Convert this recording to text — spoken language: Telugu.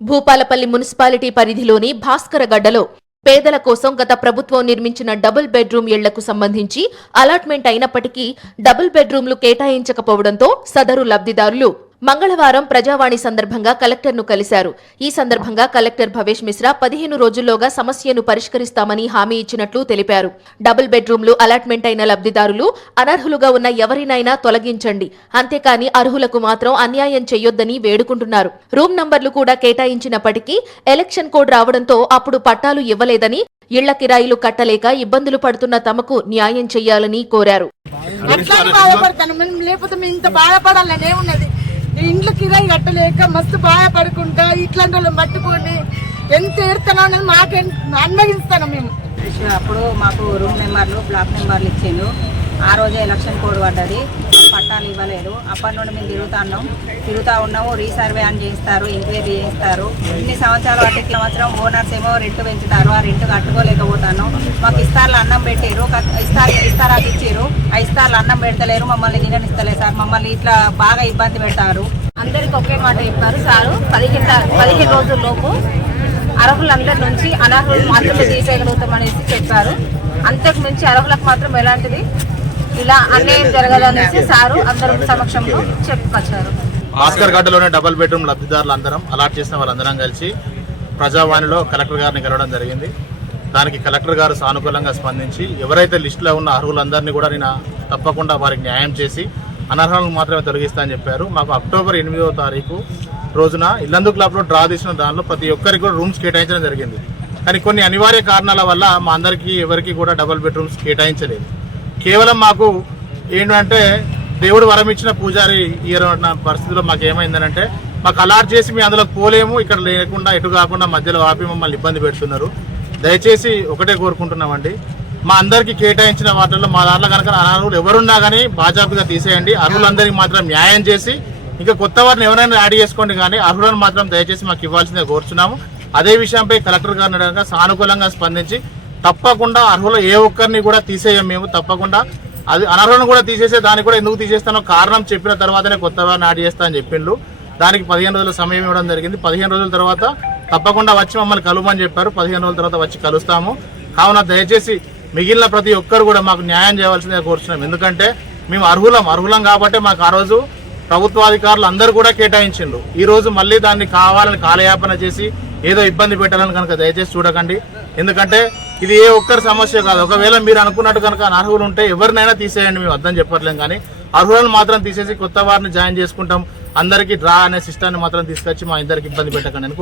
భూపాలపల్లి మున్సిపాలిటీ పరిధిలోని భాస్కరగడ్డలో పేదల కోసం గత ప్రభుత్వం నిర్మించిన డబుల్ బెడ్రూమ్ ఇళ్ళకు సంబంధించి అలాట్మెంట్ అయినప్పటికీ డబుల్ బెడ్రూమ్లు కేటాయించకపోవడంతో సదరు లబ్ధిదారులు మంగళవారం ప్రజావాణి సందర్భంగా కలెక్టర్ను కలిశారు. ఈ సందర్భంగా కలెక్టర్ భవేష్ మిశ్రా పదిహేను రోజుల్లోగా సమస్యను పరిష్కరిస్తామని హామీ ఇచ్చినట్లు తెలిపారు. డబుల్ బెడ్రూమ్లు అలాట్మెంట్ అయిన లబ్ధిదారులు అనర్హులుగా ఉన్న ఎవరినైనా తొలగించండి. అంతేకాని అర్హులకు మాత్రం అన్యాయం చేయొద్దని వేడుకుంటున్నారు. రూమ్ నంబర్లు కూడా కేటాయించినప్పటికీ ఎలక్షన్ కోడ్ రావడంతో అప్పుడు పట్టాలు ఇవ్వలేదని ఇళ్ళ కిరాయిలు కట్టలేక ఇబ్బందులు పడుతున్న తమకు న్యాయం చెయ్యాలని కోరారు. అట్లా బాధపడతాను? మేము లేకపోతే మేము ఇంత బాధపడాలని ఇండ్లు కిరాయి కట్టలేక మస్తు బాధపడుకుంటా ఇట్లాంటి వాళ్ళు పట్టుకొని ఎంత ఏడుతానో అనేది మాకు అన్వయిస్తాను మేము. అప్పుడు మాకు రూమ్ నెంబర్లు బ్లాక్ నెంబర్లు ఇచ్చిండ్రు. ఆ రోజే ఎలక్షన్ కోడ్ పడ్డది. పట్టాలు ఇవ్వలేదు. అప్పటి నుండి మేము తిరుగుతున్నాం తిరుగుతూ ఉన్నాము. రీసర్వే అని చేస్తారు ఎంక్వైరీ చేస్తారు ఇన్ని సంవత్సరాలు అటు ఇట్లా సంవత్సరం ఓనర్స్ ఏమో రెంట్ పెంచుతారు. ఆ రెంట్ కట్టుకోలేకపోతాను మాకు ఇస్తారులు అన్నం పెట్టారు ఇస్తారు ఇస్తారా ఇచ్చారు ఆ అన్నం పెడతలేరు మమ్మల్ని నిగనిస్తలేరు సార్. మమ్మల్ని ఇట్లా బాగా ఇబ్బంది పెడతారు. అందరికి ఒకే మాట చెప్పారు సారు. పదిహేను పదిహేను రోజుల లోపు అర్హులందరి నుంచి అనర్హులు మాత్రమే తీసేయగలుగుతామనేసి చెప్పారు. అంతకు మించి అర్హులకు మాత్రం ఎలాంటిది? ఇలా అన్యాయం జరగదనేసి సారు అందరి సమక్షంలో చెప్పుకొచ్చారు భాస్కర్ గడ్డలోనే డబుల్ బెడ్రూమ్ లబ్ధిదారులు అందరం అలాట్ చేసిన వాళ్ళందరం కలిసి ప్రజావాణిలో కలెక్టర్ గారిని కలవడం జరిగింది. దానికి కలెక్టర్ గారు సానుకూలంగా స్పందించి ఎవరైతే లిస్టులో ఉన్న అర్హులందరినీ కూడా నేను తప్పకుండా వారికి న్యాయం చేసి అనర్హాలను మాత్రమే తొలగిస్తా అని చెప్పారు. మాకు అక్టోబర్ ఎనిమిదవ తారీఖు రోజున ఇల్లందు క్లబ్లో డ్రా తీసిన దానిలో ప్రతి ఒక్కరికి కూడా రూమ్స్ కేటాయించడం జరిగింది. కానీ కొన్ని అనివార్య కారణాల వల్ల మా అందరికీ ఎవరికి కూడా డబుల్ బెడ్రూమ్స్ కేటాయించలేదు. కేవలం మాకు ఏంటంటే దేవుడు వరం ఇచ్చిన పూజారి ఇయర్ పరిస్థితిలో మాకు ఏమైందనంటే మాకు అలాట్ చేసి మేము అందులో పోలేము. ఇక్కడ లేకుండా ఎటు కాకుండా మధ్యలో ఆపి మమ్మల్ని ఇబ్బంది పెడుతున్నారు. దయచేసి ఒకటే కోరుకుంటున్నామండి. మా అందరికి కేటాయించిన వాటిల్లో మా దాంట్లో కనుక అనర్హులు ఎవరున్నా కానీ బాజాబుగా తీసేయండి. అర్హులందరికీ మాత్రం న్యాయం చేసి ఇంకా కొత్త వారిని ఎవరైనా యాడ్ చేసుకోండి కానీ అర్హులను మాత్రం దయచేసి మాకు ఇవ్వాల్సిందే కోరుచున్నాము. అదే విషయంపై కలెక్టర్ గారిని సానుకూలంగా స్పందించి తప్పకుండా అర్హులు ఏ ఒక్కరిని కూడా తీసేయం మేము తప్పకుండా. అది అనర్హులను కూడా తీసేసే దానికి కూడా ఎందుకు తీసేస్తానో కారణం చెప్పిన తర్వాతనే కొత్త వారిని యాడ్ చేస్తా అని చెప్పిండ్రు. దానికి పదిహేను రోజుల సమయం ఇవ్వడం జరిగింది. పదిహేను రోజుల తర్వాత తప్పకుండా వచ్చి మమ్మల్ని కలవమని చెప్పారు. పదిహేను రోజుల తర్వాత వచ్చి కలుస్తాము. కావున దయచేసి మిగిలిన ప్రతి ఒక్కరు కూడా మాకు న్యాయం చేయవలసిందే కోరుచున్నాం. ఎందుకంటే మేము అర్హులం అర్హులం కాబట్టి మాకు ఆ రోజు ప్రభుత్వాధికారులు అందరూ కూడా కేటాయించిండ్రు. ఈ రోజు మళ్ళీ దాన్ని కావాలని కాలయాపన చేసి ఏదో ఇబ్బంది పెట్టాలని కనుక దయచేసి చూడకండి. ఎందుకంటే ఇది ఏ ఒక్కరి సమస్య కాదు. ఒకవేళ మీరు అనుకున్నట్టు కనుక అర్హులు ఉంటే ఎవరినైనా తీసేయండి మేము అర్థం చెప్పట్లేం కానీ అర్హులను మాత్రం తీసేసి కొత్త వారిని జాయిన్ చేసుకుంటాం. అందరికీ డ్రా అనే సిస్టాన్ని మాత్రం తీసుకొచ్చి మా ఇద్దరికి ఇబ్బంది పెట్టకండి అని